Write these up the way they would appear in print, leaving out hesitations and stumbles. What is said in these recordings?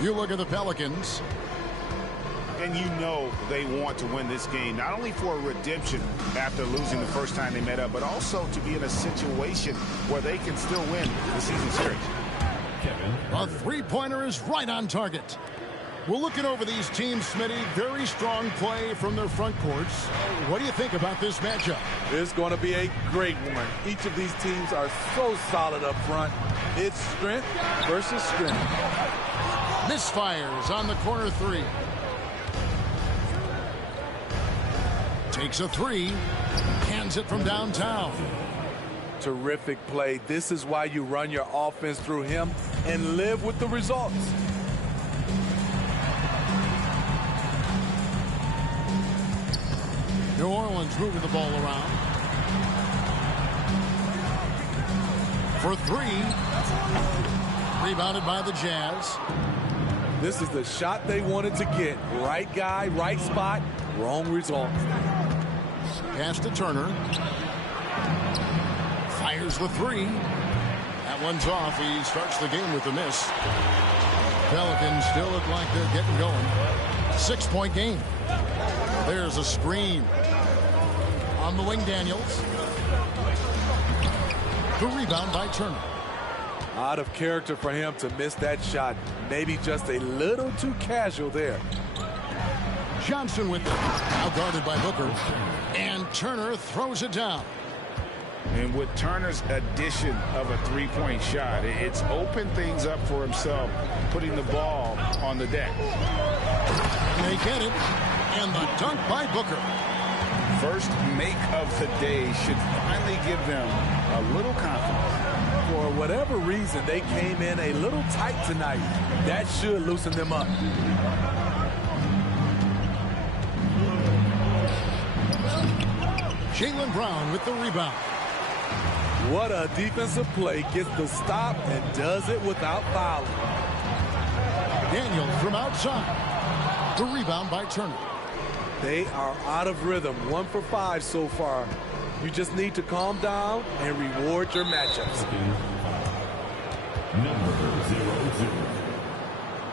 You look at the Pelicans. And you know they want to win this game, not only for redemption after losing the first time they met up, but also to be in a situation where they can still win the season series. A three-pointer is right on target. We're looking over these teams, Smitty. Very strong play from their front courts. What do you think about this matchup? It's going to be a great one. Each of these teams are so solid up front. It's strength versus strength. Misfires on the corner three. Takes a three. Hands it from downtown. Terrific play. This is why you run your offense through him and live with the results. New Orleans moving the ball around. For three. Rebounded by the Jazz. This is the shot they wanted to get. Right guy, right spot, wrong result. Pass to Turner. Fires the three. That one's off. He starts the game with a miss. Pelicans still look like they're getting going. 6-point game. There's a screen. On the wing, Daniels. The rebound by Turner. Out of character for him to miss that shot. Maybe just a little too casual there. Johnson with it. Now guarded by Booker. And Turner throws it down. And with Turner's addition of a three-point shot, it's opened things up for himself, putting the ball on the deck. They get it. And the dunk by Booker. First make of the day should finally give them a little confidence. For whatever reason, they came in a little tight tonight. That should loosen them up. Jaylen Brown with the rebound. What a defensive play. Gets the stop and does it without fouling. Daniels from outside. The rebound by Turner. They are out of rhythm. 1 for 5 so far. You just need to calm down and reward your matchups. Number 00.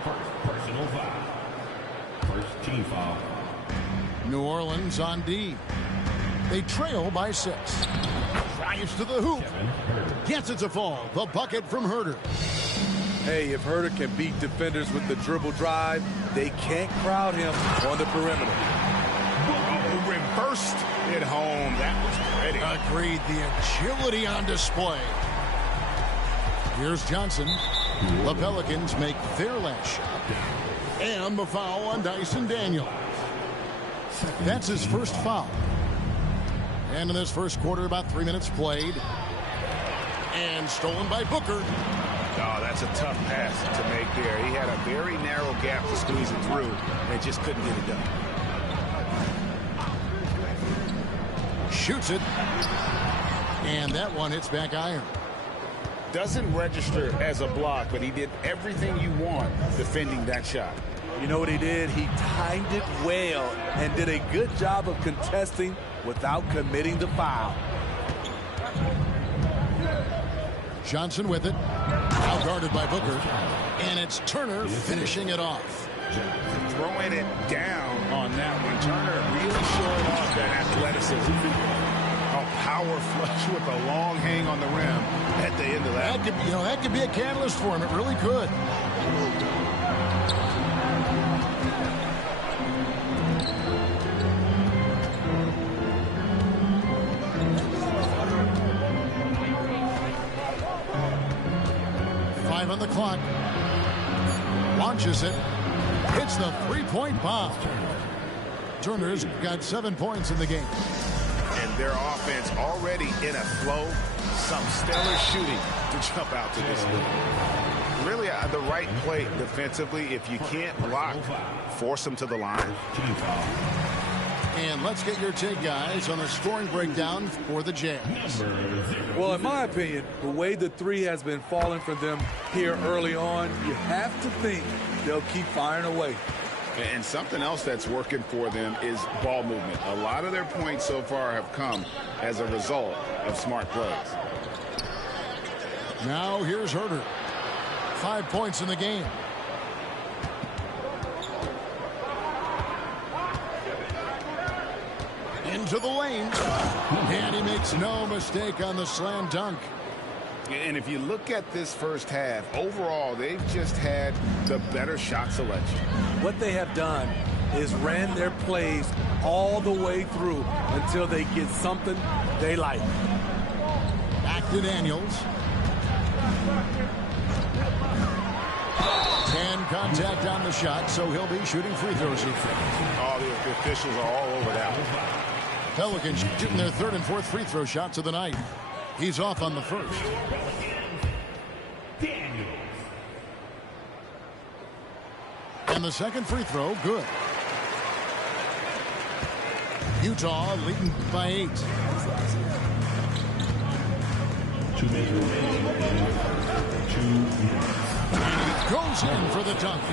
First personal foul. First team foul. New Orleans on D. They trail by 6. Drives to the hoop. Gets it to fall. The bucket from Huerter. Hey, if Huerter can beat defenders with the dribble drive, they can't crowd him on the perimeter. Reversed it home. That was pretty. Agreed. The agility on display. Here's Johnson. The Pelicans make their last shot. And the foul on Dyson Daniels. That's his first foul. And in this first quarter, about 3 minutes played. And stolen by Booker. Oh, that's a tough pass to make there. He had a very narrow gap to squeeze it through and just couldn't get it done. Shoots it. And that one hits back iron. Doesn't register as a block, but he did everything you want defending that shot. You know what he did? He timed it well and did a good job of contesting without committing the foul. Johnson with it. Now guarded by Booker. And it's Turner finishing it off. Throwing it down on that one. Turner really showing off that athleticism. A power flush with a long hang on the rim at the end of that. That could be a catalyst for him. It really could. On the clock. Launches it. Hits the three-point bomb. Turner's got 7 points in the game. And their offense already in a flow. Some stellar shooting to jump out to this league. Really the right play defensively. If you can't block, force them to the line. And let's get your take, guys, on the scoring breakdown for the Jazz. Well, in my opinion, the way the three has been falling for them here early on, you have to think they'll keep firing away. And something else that's working for them is ball movement. A lot of their points so far have come as a result of smart plays. Now here's Huerter. 5 points in the game. into the lane. And he makes no mistake on the slam dunk. And if you look at this first half, overall, they've just had the better shot selection. What they have done is ran their plays all the way through until they get something they like. Back to Daniels. And contact on the shot, so he'll be shooting free throws here. All the officials are all over that one. Pelicans shooting their third and fourth free throw shots of the night. He's off on the first. And the second free throw, good. Utah leading by 8. 2 minutes remaining. 2 minutes. Goes in for the dunk.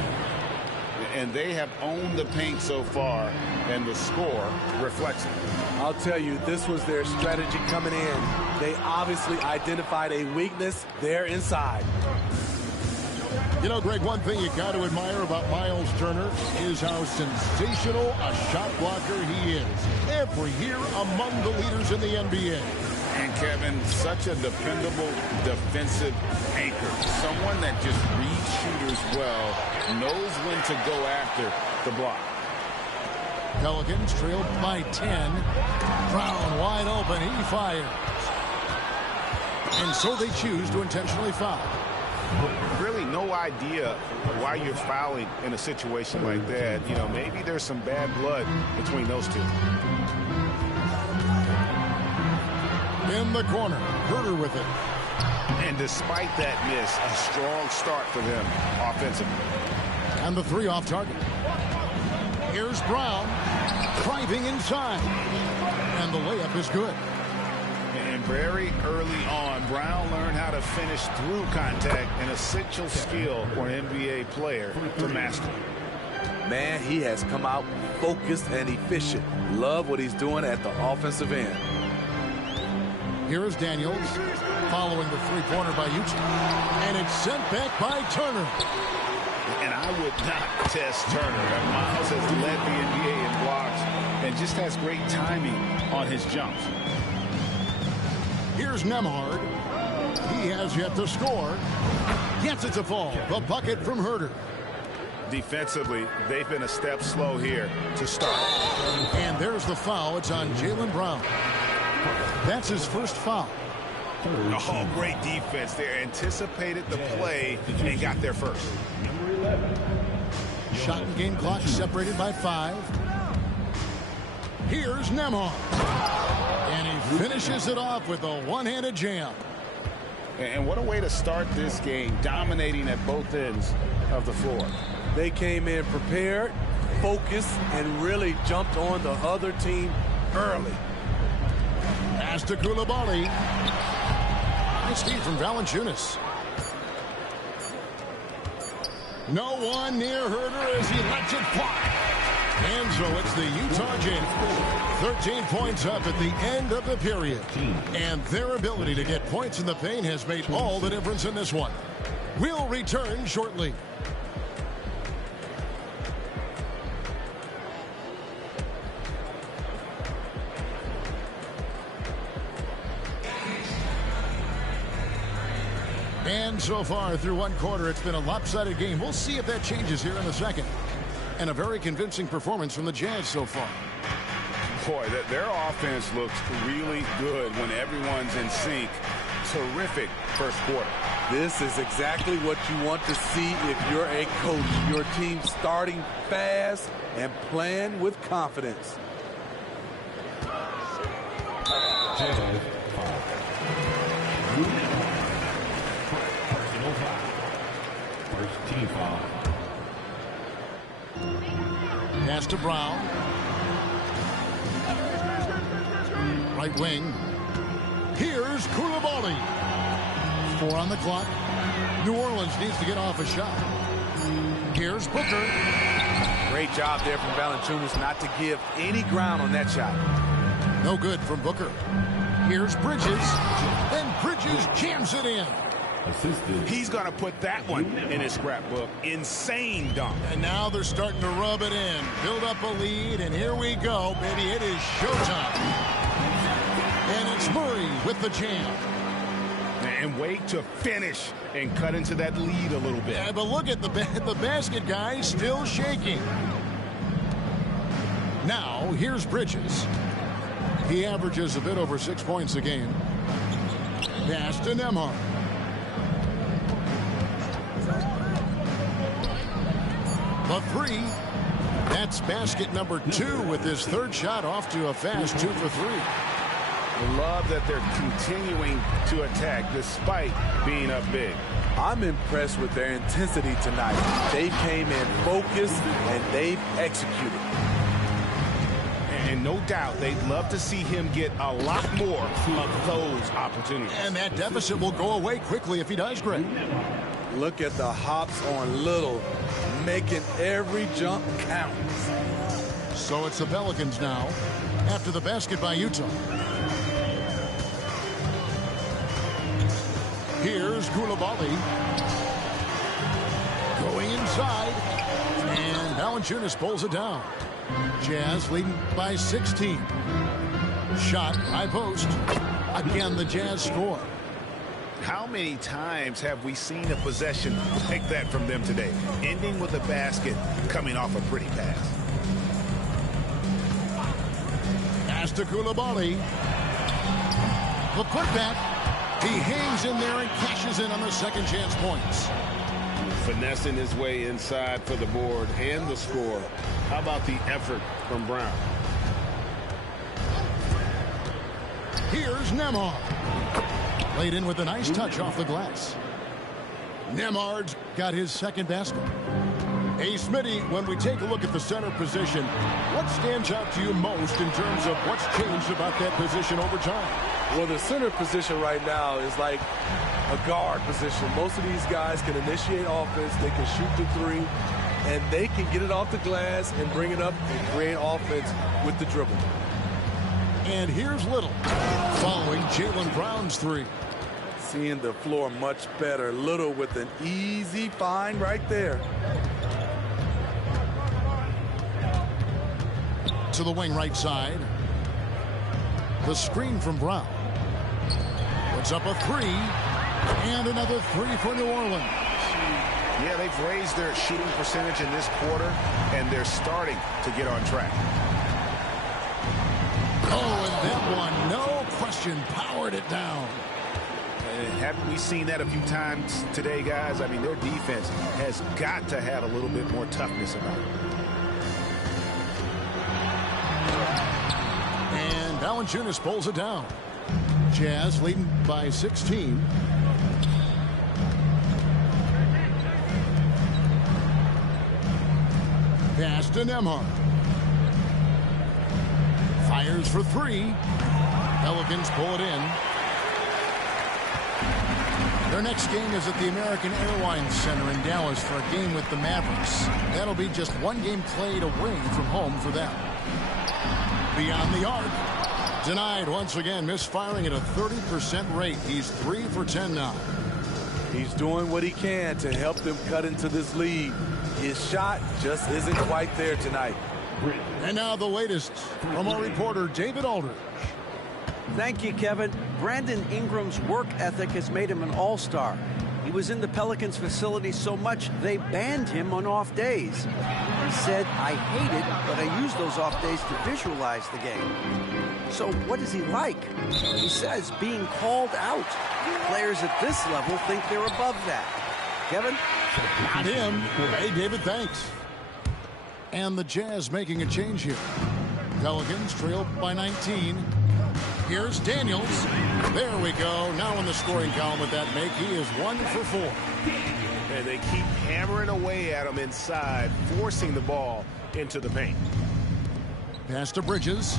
And they have owned the paint so far, and the score reflects it. I'll tell you, this was their strategy coming in. They obviously identified a weakness there inside. You know, Greg, one thing you got to admire about Miles Turner is how sensational a shot blocker he is. Every year among the leaders in the NBA. And Kevin, such a dependable defensive anchor. Someone that just reads shooters well, knows when to go after the block. Pelicans trailed by 10. Brown wide open. He fires. And so they choose to intentionally foul. Really no idea why you're fouling in a situation like that. You know, maybe there's some bad blood between those two. In the corner, Herter with it. And despite that miss, a strong start for them offensively. And the 3 off target. Here's Brown, driving inside. And the layup is good. And very early on, Brown learned how to finish through contact, an essential skill for an NBA player to master. Man, he has come out focused and efficient. Love what he's doing at the offensive end. Here is Daniels, following the three-pointer by Utah. And it's sent back by Turner. And I would not test Turner. Miles has led the NBA in blocks and just has great timing on his jumps. Here's Nembhard. He has yet to score. Gets it to fall. The bucket from Herter. Defensively, they've been a step slow here to start. And there's the foul. It's on Jaylen Brown. That's his first foul. Oh, great defense there. Anticipated the play and got there first. Shot and game clock separated by 5. Here's Nembhard. And he finishes it off with a one-handed jam. And what a way to start this game, dominating at both ends of the floor. They came in prepared, focused, and really jumped on the other team early. Pass to Coulibaly. Nice speed from Valanciunas. No one near Herter as he lets it fly. And so it's the Utah Jazz. 13 points up at the end of the period. And their ability to get points in the paint has made all the difference in this one. We'll return shortly. And so far through one quarter, it's been a lopsided game. We'll see if that changes here in the second. And a very convincing performance from the Jazz so far. Boy, their offense looks really good when everyone's in sync. Terrific first quarter. This is exactly what you want to see if you're a coach. Your team starting fast and playing with confidence. First team foul. Pass to Brown. Right wing. Here's Coulibaly. 4 on the clock. New Orleans needs to get off a shot. Here's Booker. Great job there from Valanciunas not to give any ground on that shot. No good from Booker. Here's Bridges. Then Bridges jams it in. Assisted. He's going to put that one in his scrapbook. Insane dunk. And now they're starting to rub it in. Build up a lead, and here we go, baby. It is showtime. And it's Murray with the jam. And wait to finish and cut into that lead a little bit. Yeah, but look at the basket guy still shaking. Now, here's Bridges. He averages a bit over 6 points a game. Pass to Nembhard. The three. That's basket number 2 with his third shot off to a fast 2 for 3. Love that they're continuing to attack despite being up big. I'm impressed with their intensity tonight. They came in focused and they've executed. And no doubt they'd love to see him get a lot more of those opportunities. And that deficit will go away quickly if he does, Greg. Look at the hops on Little, making every jump count. So it's the Pelicans now after the basket by Utah. Here's Coulibaly. Going inside. And Valanciunas pulls it down. Jazz leading by 16. Shot, high post. Again, the Jazz score. How many times have we seen a possession like that from them today? Ending with a basket, coming off a pretty pass. Pass to Coulibaly. The putback. He hangs in there and cashes in on the second chance points. Finessing his way inside for the board and the score. How about the effort from Brown? Here's Nembhard. Laid in with a nice touch off the glass. Nembhard's got his second basket. Hey, Smitty, when we take a look at the center position, what stands out to you most in terms of what's changed about that position over time? Well, the center position right now is like a guard position. Most of these guys can initiate offense, they can shoot the three, and they can get it off the glass and bring it up and create offense with the dribble. And here's Little, following Jaylen Brown's three. Seeing the floor much better. Little with an easy find right there. To the wing right side. The screen from Brown. Puts up a three. And another three for New Orleans. Yeah, they've raised their shooting percentage in this quarter, and they're starting to get on track. Oh, and that one, no question, powered it down. Haven't we seen that a few times today, guys? I mean, their defense has got to have a little bit more toughness about it. And Valanciunas pulls it down. Jazz leading by 16. Pass to Nembhard. Fires for three. Pelicans pull it in. Their next game is at the American Airlines Center in Dallas for a game with the Mavericks. That'll be just one game played away from home for them. Beyond the arc. Denied once again, misfiring at a 30% rate. He's 3 for 10 now. He's doing what he can to help them cut into this lead. His shot just isn't quite there tonight. And now the latest from our reporter, David Aldridge. Thank you, Kevin. Brandon Ingram's work ethic has made him an all-star. He was in the Pelicans facility so much, they banned him on off days. He said, "I hate it, but I use those off days to visualize the game." So what is he like? He says being called out. Players at this level think they're above that. Kevin? Not him. Hey, David, thanks. And the Jazz making a change here. Pelicans trail by 19. Here's Daniels. There we go. Now in the scoring column with that make. He is 1 for 4. And they keep hammering away at him inside, forcing the ball into the paint. Pass to Bridges.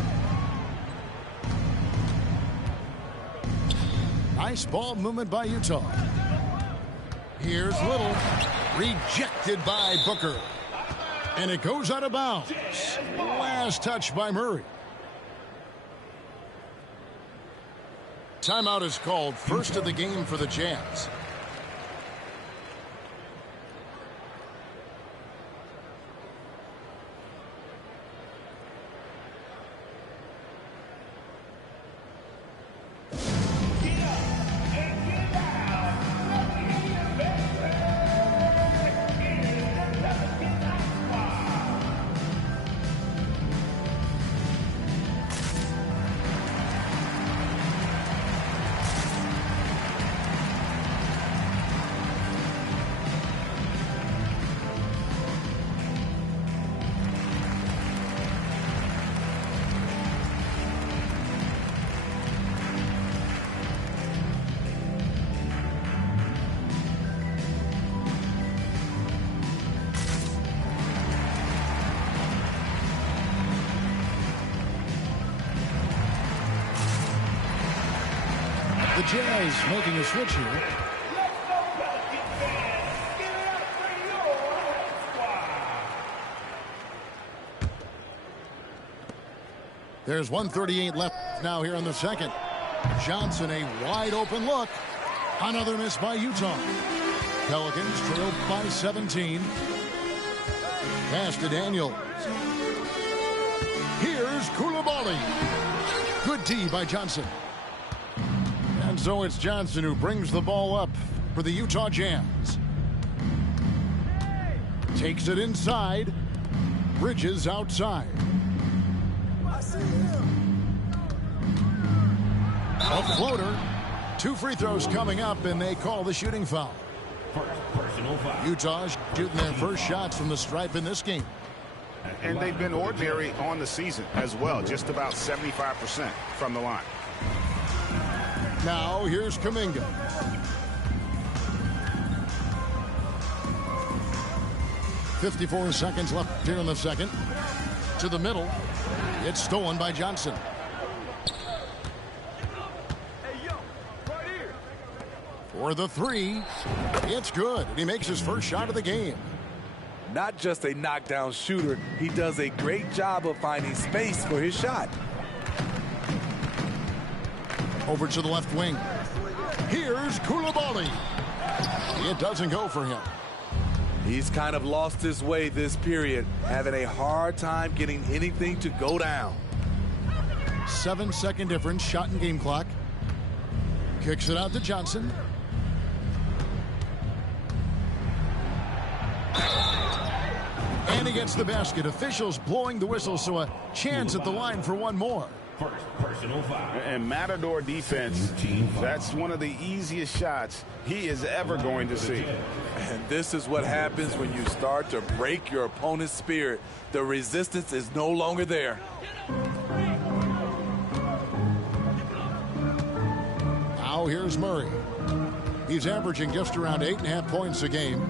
Nice ball movement by Utah. Here's Little. Rejected by Booker. And it goes out of bounds. Last touch by Murray. Timeout is called, first of the game for the Jazz. The Jazz making a switch here. There's 1:38 left now here in the second. Johnson, a wide open look. Another miss by Utah. Pelicans trailed by 17. Pass to Daniels. Here's Coulibaly. Good D by Johnson. And so it's Johnson who brings the ball up for the Utah Jazz. Takes it inside. Bridges outside. A floater. 2 free throws coming up, and they call the shooting foul. Personal foul. Utah shooting their first shots from the stripe in this game. And they've been ordinary on the season as well, just about 75% from the line. Now here's Kuminga. .54 seconds left here in the second. To the middle. It's stolen by Johnson. For the three. It's good. And he makes his first shot of the game. Not just a knockdown shooter, he does a great job of finding space for his shot. Over to the left wing. Here's Coulibaly. It doesn't go for him. He's kind of lost his way this period, having a hard time getting anything to go down. 7-second difference, shot and game clock. Kicks it out to Johnson. And he gets the basket. Officials blowing the whistle, so a chance at the line for one more. First personal foul. And Matador defense, that's one of the easiest shots he is ever going to see. And this is what happens when you start to break your opponent's spirit. The resistance is no longer there. Now here's Murray. He's averaging just around 8.5 points a game.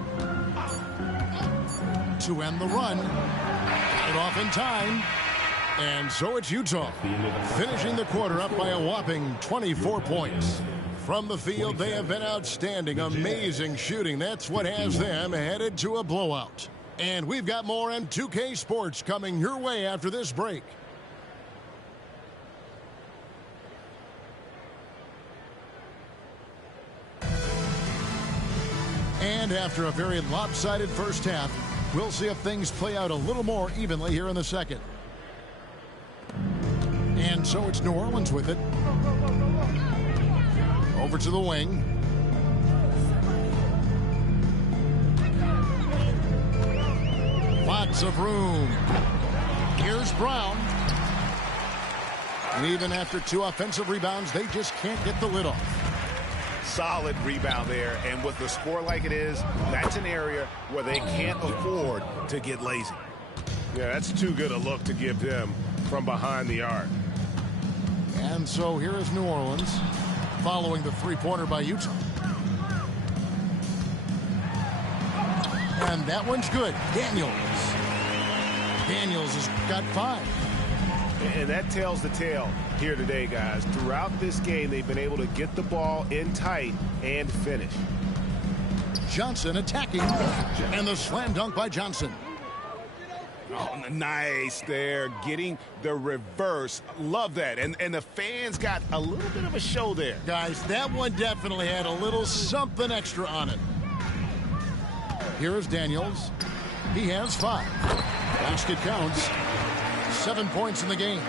To end the run. Got it off in time. And so it's Utah, finishing the quarter up by a whopping 24 points. From the field, they have been outstanding, amazing shooting. That's what has them headed to a blowout. And we've got more M2K Sports coming your way after this break. And after a very lopsided first half, we'll see if things play out a little more evenly here in the second. And so it's New Orleans with it. Over to the wing. Lots of room. Here's Brown. And even after 2 offensive rebounds, they just can't get the lid off. Solid rebound there, and with the score like it is, that's an area where they can't afford to get lazy. Yeah, that's too good a look to give them from behind the arc. And so here is New Orleans following the three-pointer by Utah. And that one's good. Daniels has got 5. And that tells the tale here today, guys. Throughout this game, they've been able to get the ball in tight and finish. Johnson attacking. And the slam dunk by Johnson. Oh, nice there, getting the reverse. Love that. And the fans got a little bit of a show there. Guys, that one definitely had a little something extra on it. Here is Daniels. He has 5. Basket counts. 7 points in the game.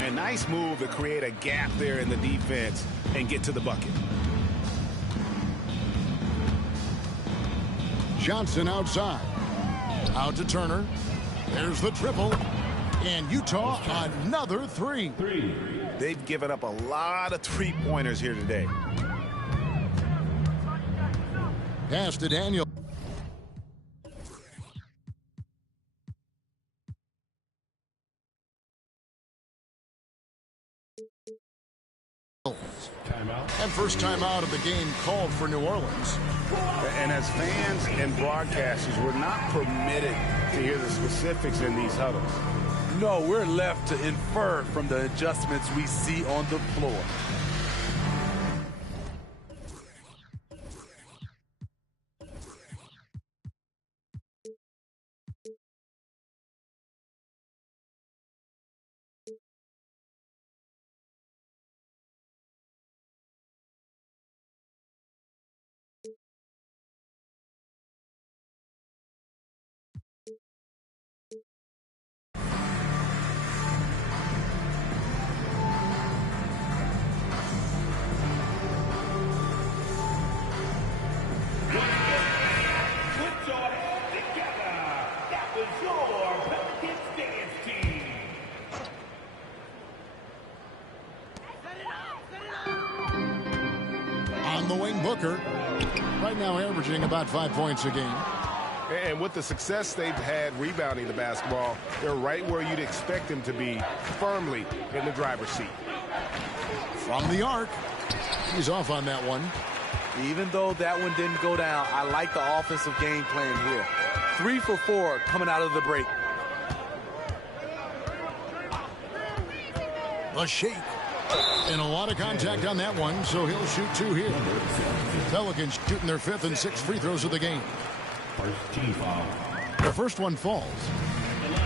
A nice move to create a gap there in the defense and get to the bucket. Johnson outside. Out to Turner. There's the triple. And Utah another 3. They've given up a lot of three-pointers here today. Pass to Daniel. Timeout. And first timeout of the game called for New Orleans. And as fans and broadcasters, we're not permitted to hear the specifics in these huddles. No, we're left to infer from the adjustments we see on the floor. Put your hands together. That was your Pelicans dance team. On the wing, Booker. Right now averaging about 5 points a game. And with the success they've had rebounding the basketball, they're right where you'd expect them to be, firmly in the driver's seat. From the arc. He's off on that one. Even though that one didn't go down, I like the offensive game plan here. 3 for 4 coming out of the break. The shake. And a lot of contact on that one, so he'll shoot 2 here. Pelicans shooting their 5th and 6th free throws of the game. First team foul. The first one falls.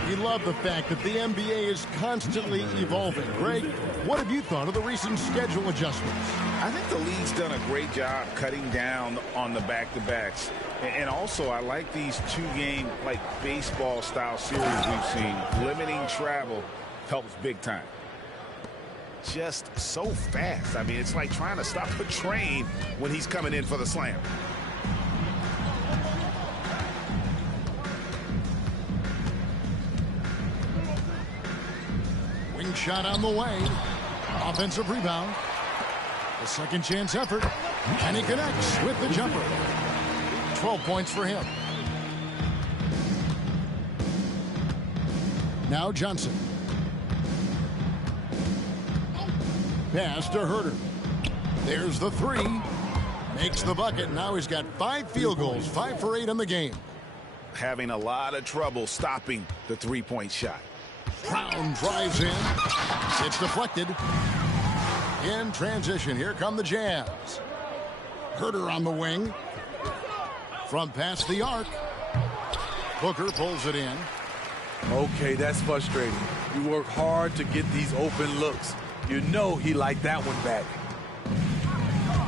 We love the fact that the NBA is constantly evolving. Greg, what have you thought of the recent schedule adjustments? I think the league's done a great job cutting down on the back-to-backs. And also, I like these 2-game, like, baseball-style series we've seen. Limiting travel helps big time. Just so fast. I mean, it's like trying to stop a train when he's coming in for the slam. Wing shot on the way. Offensive rebound. A second chance effort. And he connects with the jumper. 12 points for him. Now Johnson. Pass to Herter. There's the 3. Makes the bucket. Now he's got 5 field goals. 5 for 8 in the game. Having a lot of trouble stopping the 3-point shot. Brown drives in. It's deflected. In transition, here come the Jazz. Herter on the wing. From past the arc. Booker pulls it in. Okay, that's frustrating. You work hard to get these open looks. You know he liked that one back.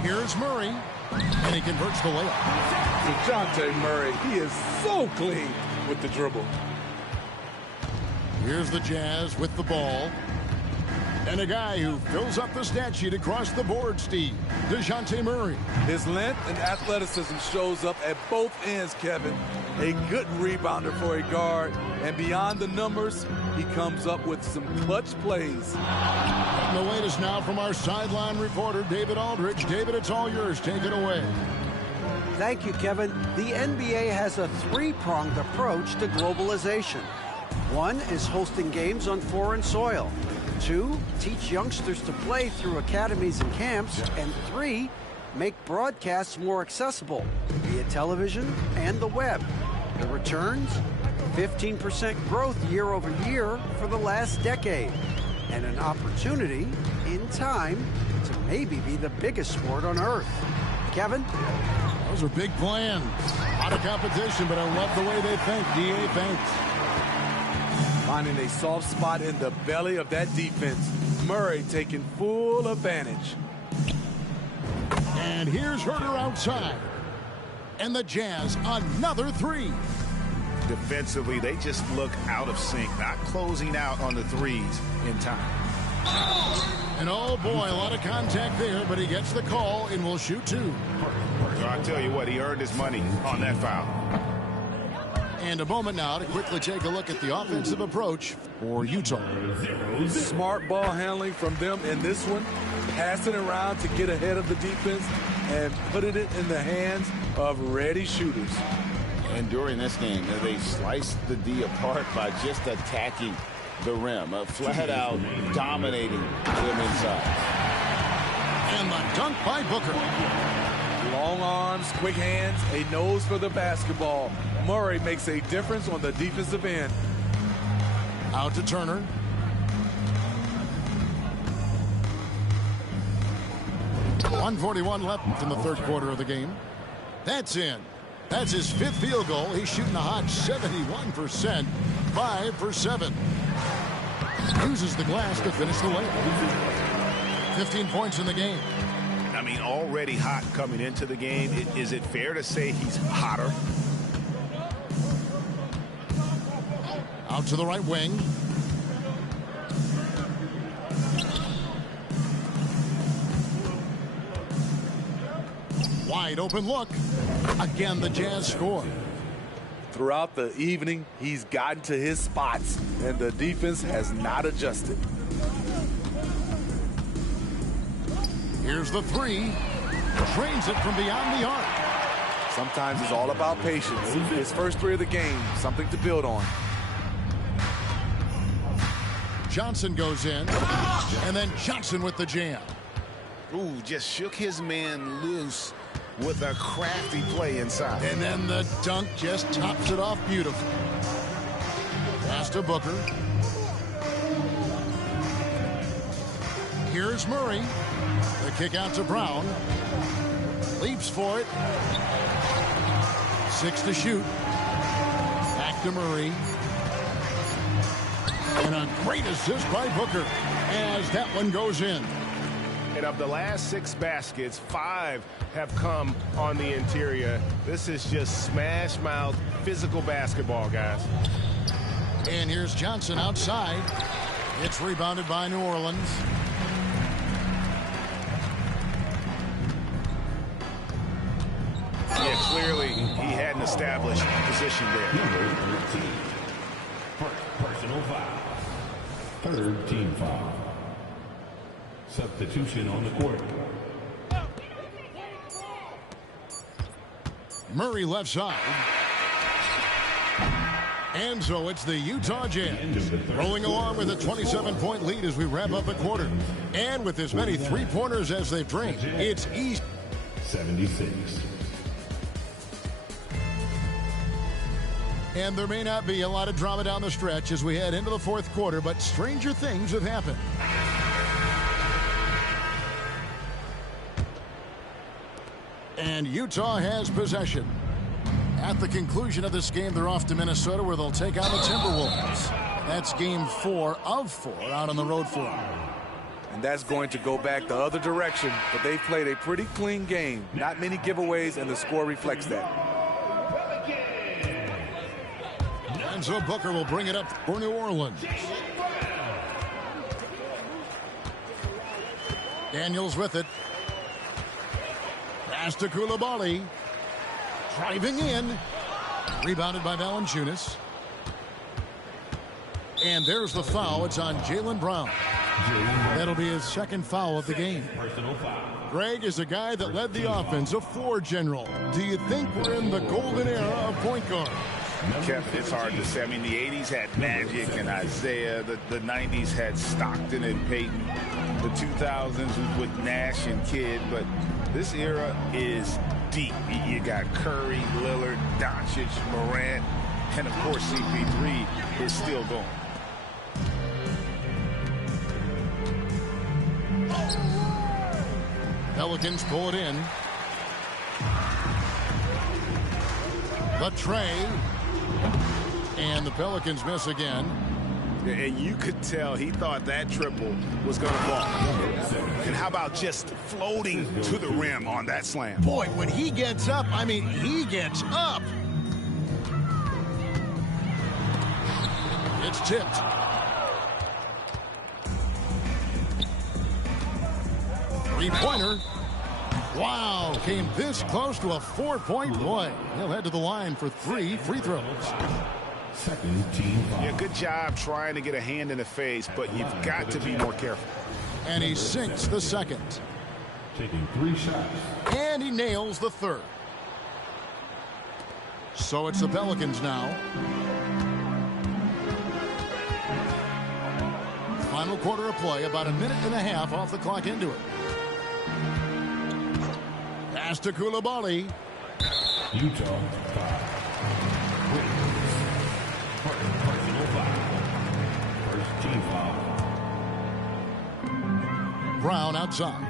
Here's Murray. And he converts the layup. DeJounte Murray, he is so clean with the dribble. Here's the Jazz with the ball. And a guy who fills up the stat sheet across the board, Steve. DeJounte Murray. His length and athleticism shows up at both ends, Kevin. A good rebounder for a guard. And beyond the numbers, he comes up with some clutch plays. And the latest now from our sideline reporter, David Aldridge. David, it's all yours. Take it away. Thank you, Kevin. The NBA has a 3-pronged approach to globalization. 1 is hosting games on foreign soil. 2, teach youngsters to play through academies and camps. And 3, make broadcasts more accessible via television and the web. The returns? 15% growth year over year for the last decade. And an opportunity, in time, to maybe be the biggest sport on earth. Kevin? Those are big plans. A lot of competition, but I love the way they think. DA thinks. Finding a soft spot in the belly of that defense. Murray taking full advantage. And here's Herter outside. And the Jazz, another 3. Defensively, they just look out of sync, not closing out on the threes in time. And oh boy, a lot of contact there, but he gets the call and will shoot 2. So I'll tell you what, he earned his money on that foul. And a moment now to quickly take a look at the offensive approach for Utah. Smart ball handling from them in this one. Passing around to get ahead of the defense and putting it in the hands of ready shooters. And during this game, they sliced the D apart by just attacking the rim, flat out dominating them inside. And the dunk by Booker. Long arms, quick hands, a nose for the basketball. Murray makes a difference on the defensive end. Out to Turner. .141 left in the third quarter of the game. That's in. That's his 5th field goal. He's shooting a hot 71%, 5 for 7. Uses the glass to finish the layup. 15 points in the game. I mean, already hot coming into the game. Is it fair to say he's hotter? Out to the right wing. Wide open look. Again, the Jazz score. Throughout the evening, he's gotten to his spots, and the defense has not adjusted. Here's the 3. Trains it from beyond the arc. Sometimes it's all about patience. His first 3 of the game, something to build on. Johnson goes in, and then Johnson with the jam. Ooh, just shook his man loose with a crafty play inside. And then the dunk just tops it off beautifully. Pass to Booker. Here's Murray. The kick out to Brown. Leaps for it. 6 to shoot. Back to Murray. And a great assist by Booker as that one goes in. And of the last 6 baskets, 5 have come on the interior. This is just smash mouth physical basketball, guys. And here's Johnson outside. It's rebounded by New Orleans. Yeah, clearly he had an established position there. Number 13. First personal foul. 3rd team foul. Substitution on the court. Murray left side. And so it's the Utah Jazz rolling along with a 27-point lead as we wrap up the quarter. And with as many three-pointers as they've drained, it's easy. 76. And there may not be a lot of drama down the stretch as we head into the 4th quarter, but stranger things have happened. And Utah has possession. At the conclusion of this game, they're off to Minnesota where they'll take on the Timberwolves. That's game 4 of 4 out on the road for them. And that's going to go back the other direction, but they played a pretty clean game. Not many giveaways, and the score reflects that. And so Booker will bring it up for New Orleans. Daniels with it. Pass to Coulibaly. Driving in. Rebounded by Valanciunas. And there's the foul. It's on Jaylen Brown. That'll be his 2nd foul of the game. Greg is a guy that led the offense, a floor general. Do you think we're in the golden era of point guard? Kevin, it's hard to say. I mean, the 80s had Magic and Isaiah. The 90s had Stockton and Peyton. The 2000s was with Nash and Kidd. But this era is deep. You got Curry, Lillard, Doncic, Morant, and, of course, CP3 is still going. Pelicans pull it in. The tray. And the Pelicans miss again. And you could tell he thought that triple was going to fall. And how about just floating to the rim on that slam? Boy, when he gets up, I mean, he gets up. It's tipped. Three-pointer. Wow, came this close to a 4-point play. He'll head to the line for 3 free throws. 2nd team foul. Yeah, good job trying to get a hand in the face, but you've got to be more careful. And he sinks the 2nd. Taking 3 shots. And he nails the 3rd. So it's the Pelicans now. Final quarter of play, about a minute and a half off the clock into it. Pass to Coulibaly. Utah 5. Personal foul. 1st team foul. Brown outside.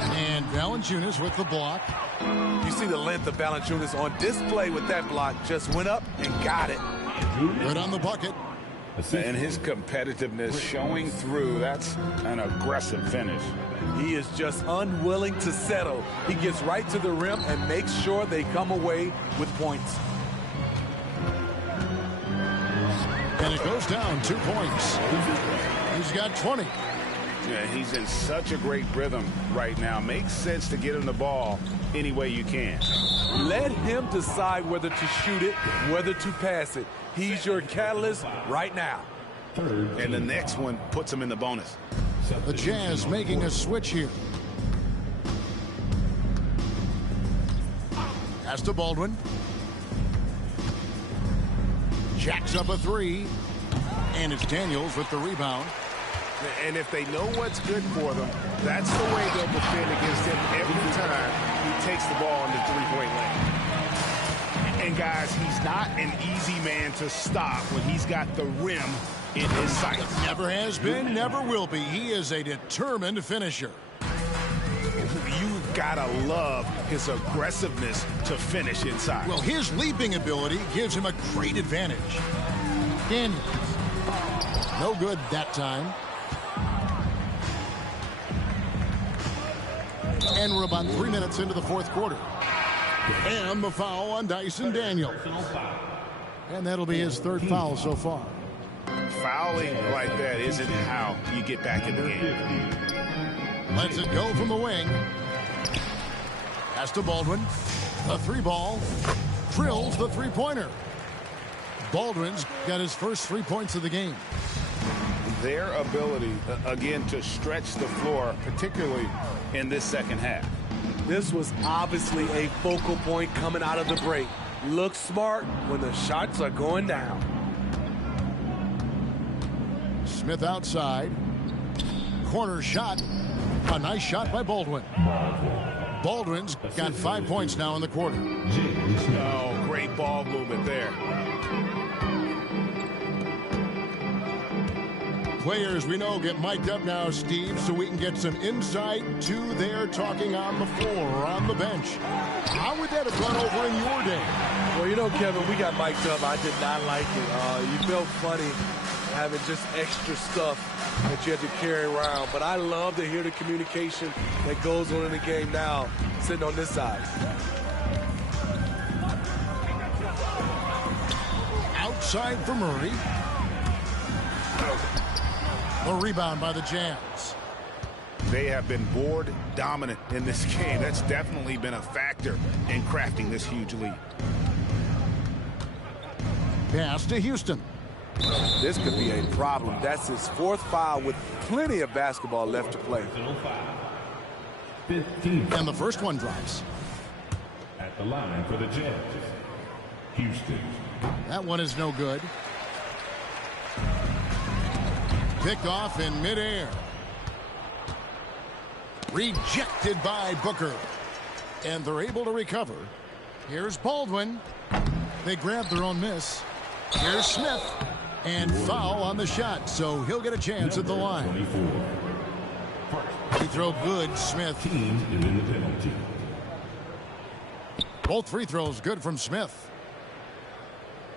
And Valanciunas with the block. You see the length of Valanciunas on display with that block. Just went up and got it. Good on the bucket. And his competitiveness showing through. That's an aggressive finish. He is just unwilling to settle. He gets right to the rim and makes sure they come away with points. And it goes down 2 points. He's got 20. Yeah, he's in such a great rhythm right now. Makes sense to get him the ball any way you can. Let him decide whether to shoot it, whether to pass it. He's your catalyst right now. And the next one puts him in the bonus. The Jazz making a switch here. Pass to Baldwin. Jacks up a three. And it's Daniels with the rebound. And if they know what's good for them, that's the way they'll defend against him every time he takes the ball in the three-point lane. And, guys, he's not an easy man to stop when he's got the rim in his sights. Never has been, never will be. He is a determined finisher. You've got to love his aggressiveness to finish inside. Well, his leaping ability gives him a great advantage. Daniels. No good that time. And we're about 3 minutes into the fourth quarter. And the foul on Dyson Daniels. And that'll be his third foul so far. Fouling like that isn't how you get back in the game. Lets it go from the wing. Pass to Baldwin. A three ball. Drills the three-pointer. Baldwin's got his first 3 points of the game. Their ability, again, to stretch the floor, particularly in this second half. This was obviously a focal point coming out of the break. Look smart when the shots are going down. Smith outside. Corner shot. A nice shot by Baldwin. Baldwin's got 5 points now in the quarter. Oh, great ball movement there. Players we know get mic'd up now, Steve, so we can get some insight to their talking on the floor or on the bench. How would that have gone over in your day? Well, you know, Kevin, we got mic'd up. I did not like it. You felt funny having just extra stuff that you had to carry around. But I love to hear the communication that goes on in the game now, sitting on this side. Outside for Murray. A rebound by the Jazz. They have been board dominant in this game. That's definitely been a factor in crafting this huge lead. Pass to Houston. This could be a problem. That's his fourth foul with plenty of basketball left to play. And the first one drops. At the line for the Jazz, Houston. That one is no good. Picked off in midair. Rejected by Booker. And they're able to recover. Here's Baldwin. They grab their own miss. Here's Smith. And foul on the shot, so he'll get a chance at the line. 24. Free throw good, Smith. Team is in the penalty. Both free throws good from Smith.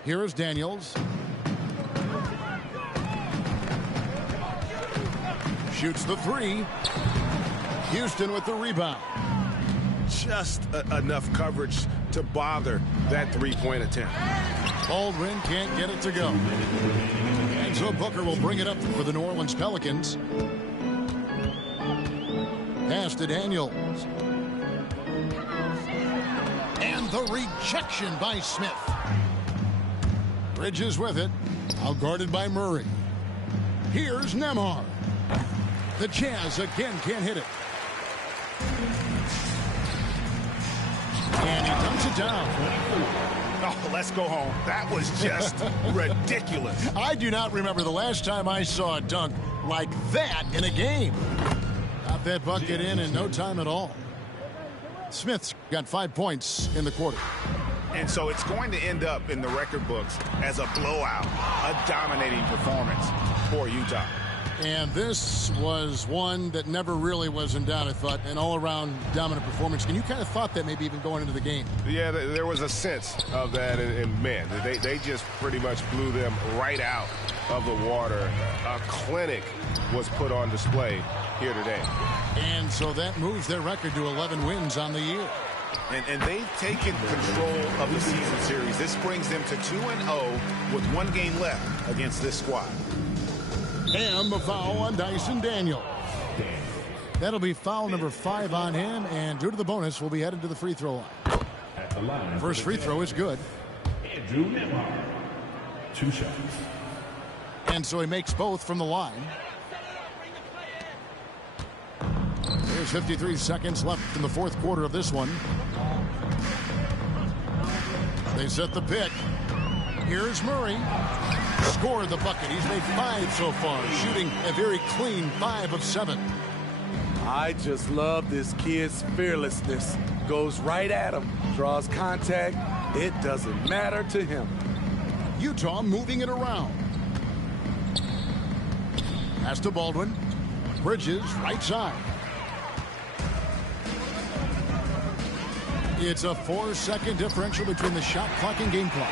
Here is Daniels. Shoots the three. Houston with the rebound. Just enough coverage to bother that three-point attempt. Baldwin can't get it to go. And so Booker will bring it up for the New Orleans Pelicans. Pass to Daniels. And the rejection by Smith. Bridges with it. Outguarded by Murray. Here's Nembhard. The Jazz again can't hit it. And he dumps it down. Oh, let's go home. That was just ridiculous. I do not remember the last time I saw a dunk like that in a game. Got that bucket in no time at all. Smith's got 5 points in the quarter. And so it's going to end up in the record books as a blowout, a dominating performance for Utah. And this was one that never really was in doubt, I thought, an all-around dominant performance. And you kind of thought that maybe even going into the game. Yeah, there was a sense of that, and man, they just pretty much blew them right out of the water. A clinic was put on display here today. And so that moves their record to 11 wins on the year. And they've taken control of the season series. This brings them to 2-0 with 1 game left against this squad. And the foul on Dyson Daniel. That'll be foul number 5 on him, and due to the bonus, we'll be headed to the free throw line. First free throw is good. Andrew Nembhard. 2 shots. And so he makes both from the line. There's 53 seconds left in the fourth quarter of this one. They set the pick. Here's Murray. Scored the bucket. He's made 5 so far, shooting a very clean 5 of 7. I just love this kid's fearlessness. Goes right at him, draws contact. It doesn't matter to him. Utah moving it around. Pass to Baldwin. Bridges, right side. It's a 4-second differential between the shot clock and game clock.